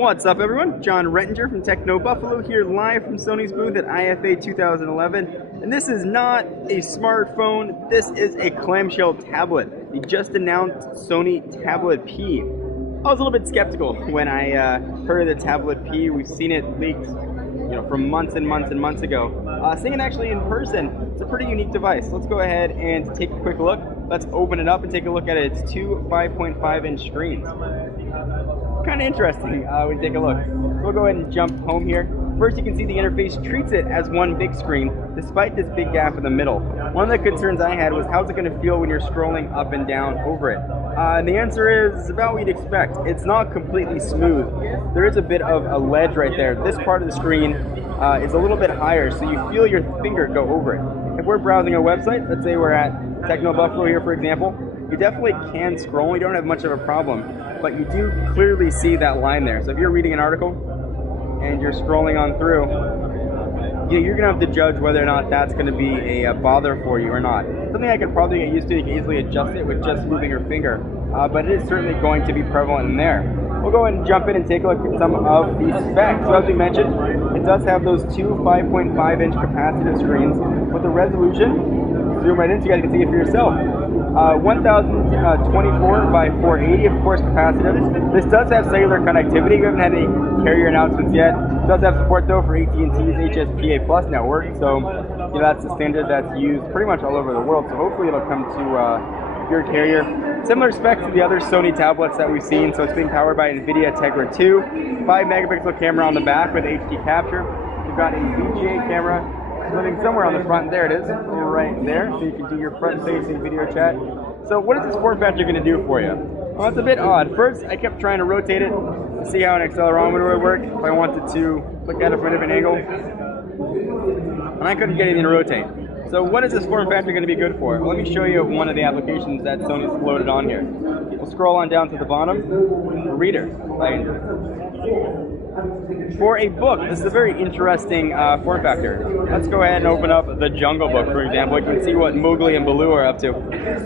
What's up, everyone? John Rettinger from Techno Buffalo here live from Sony's booth at IFA 2011. And this is not a smartphone, this is a clamshell tablet. The just announced Sony Tablet P. I was a little bit skeptical when I heard of the Tablet P. We've seen it leaked from months and months and months ago. Seeing it actually in person, it's a pretty unique device. Let's go ahead and take a quick look. Let's open it up and take a look at it. It's two 5.5-inch screens. Kind of interesting when you take a look. We'll go ahead and jump home here. First, you can see the interface treats it as one big screen, despite this big gap in the middle. One of the concerns I had was how's it going to feel when you're scrolling up and down over it? And the answer is about what you'd expect. It's not completely smooth. There is a bit of a ledge right there. This part of the screen is a little bit higher, so you feel your finger go over it. If we're browsing a website, let's say we're at Techno Buffalo here, for example, you definitely can scroll. You don't have much of a problem, but you do clearly see that line there. So if you're reading an article and you're scrolling on through, you're going to have to judge whether or not that's going to be a bother for you or not. Something I could probably get used to. You can easily adjust it with just moving your finger, but it is certainly going to be prevalent in there. We'll go ahead and jump in and take a look at some of the specs. So as we mentioned, it does have those two 5.5-inch capacitive screens with a resolution. Zoom right in so you guys can see it for yourself. 1024 by 480, of course, capacitive. This does have cellular connectivity. We haven't had any carrier announcements yet. It does have support though for AT&T's HSPA Plus network, so that's the standard that's used pretty much all over the world. So hopefully it'll come to your carrier. Similar specs to the other Sony tablets that we've seen. So it's being powered by NVIDIA Tegra 2, 5-megapixel camera on the back with HD capture. You've got a VGA camera living somewhere on the front. There it is, right there. So you can do your front-facing video chat. So what is this form factor going to do for you? Well, it's a bit odd. First, I kept trying to rotate it to see how an accelerometer would work if I wanted to look at it from a different angle, and I couldn't get anything to rotate. So what is this form factor going to be good for? Well, let me show you one of the applications that Sony's loaded on here. We'll scroll on down to the bottom. Reader by Andrew. For a book, this is a very interesting form factor. Let's go ahead and open up the Jungle Book, for example. You can see what Mowgli and Baloo are up to. It's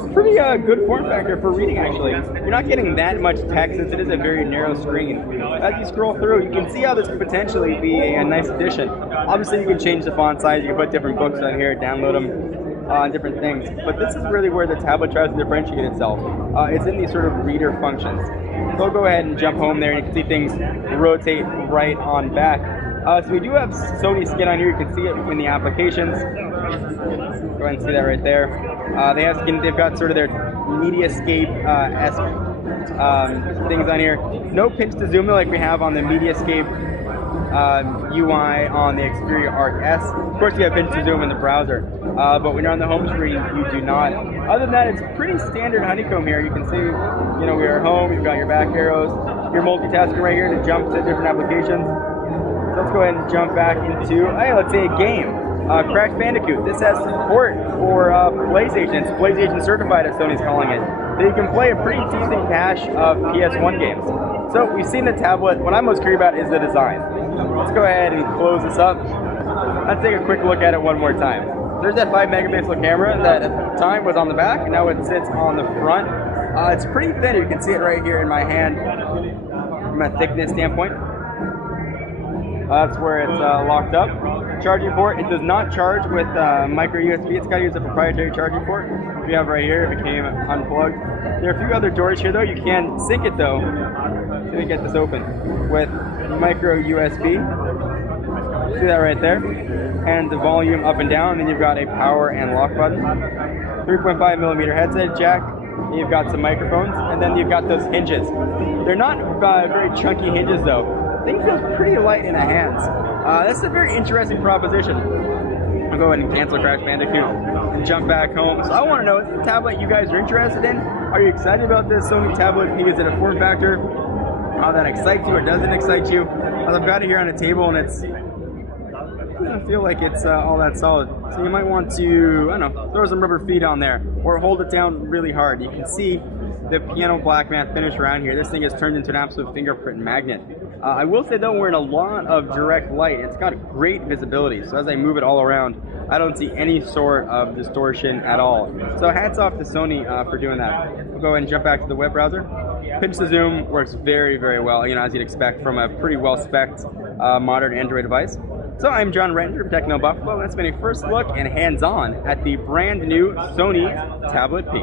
a pretty good form factor for reading, actually. You're not getting that much text since it is a very narrow screen. As you scroll through, you can see how this could potentially be a nice addition. Obviously, you can change the font size. You can put different books on here, download them, different things. But this is really where the tablet tries to differentiate itself. It's in these sort of reader functions. So we'll go ahead and jump home there, and you can see things rotate right on back. So we do have Sony skin on here. You can see it in the applications. Go ahead and see that right there. They have skin. They've got sort of their Mediascape-esque things on here. No pinch to zoom like we have on the Mediascape UI on the Xperia Arc S. Of course, you have pinch to zoom in the browser, but when you're on the home screen, you do not. Other than that, it's pretty standard honeycomb here. You can see, we are home. You've got your back arrows. You're multitasking right here to jump to different applications. So let's go ahead and jump back into, let's say a game. Crash Bandicoot. This has support for PlayStation. It's PlayStation certified, as Sony's calling it. So you can play a pretty decent cache of PS1 games. So we've seen the tablet. What I'm most curious about is the design. Let's go ahead and close this up. Let's take a quick look at it one more time. There's that 5-megapixel camera that at the time was on the back, and now it sits on the front. It's pretty thin. You can see it right here in my hand from a thickness standpoint. That's where it's locked up. Charging port, it does not charge with micro USB. It's got to use a proprietary charging port. We have right here, it became unplugged. There are a few other doors here though. You can sync it though. Let me get this open with micro USB. See that right there? And the volume up and down. And then you've got a power and lock button. 3.5mm headset jack. You've got some microphones, and then you've got those hinges. They're not very chunky hinges though. Things feel pretty light in the hands. That's a very interesting proposition. I'll go ahead and cancel Crash Bandicoot and jump back home. So I want to know, is it a tablet you guys are interested in? Are you excited about this Sony tablet? Is it a form factor that excites you or doesn't excite you? I've got it here on the table, and it doesn't feel like it's all that solid. So you might want to, throw some rubber feet on there or hold it down really hard. You can see the piano black matte finish around here. This thing has turned into an absolute fingerprint magnet. I will say though, we're in a lot of direct light. It's got great visibility, so as I move it all around, I don't see any sort of distortion at all. So hats off to Sony for doing that. We'll go ahead and jump back to the web browser. Pinch to zoom works very, very well, as you'd expect from a pretty well-spec'd modern Android device. So I'm John Renter from Techno Buffalo. That's been a first look and hands-on at the brand new Sony Tablet P.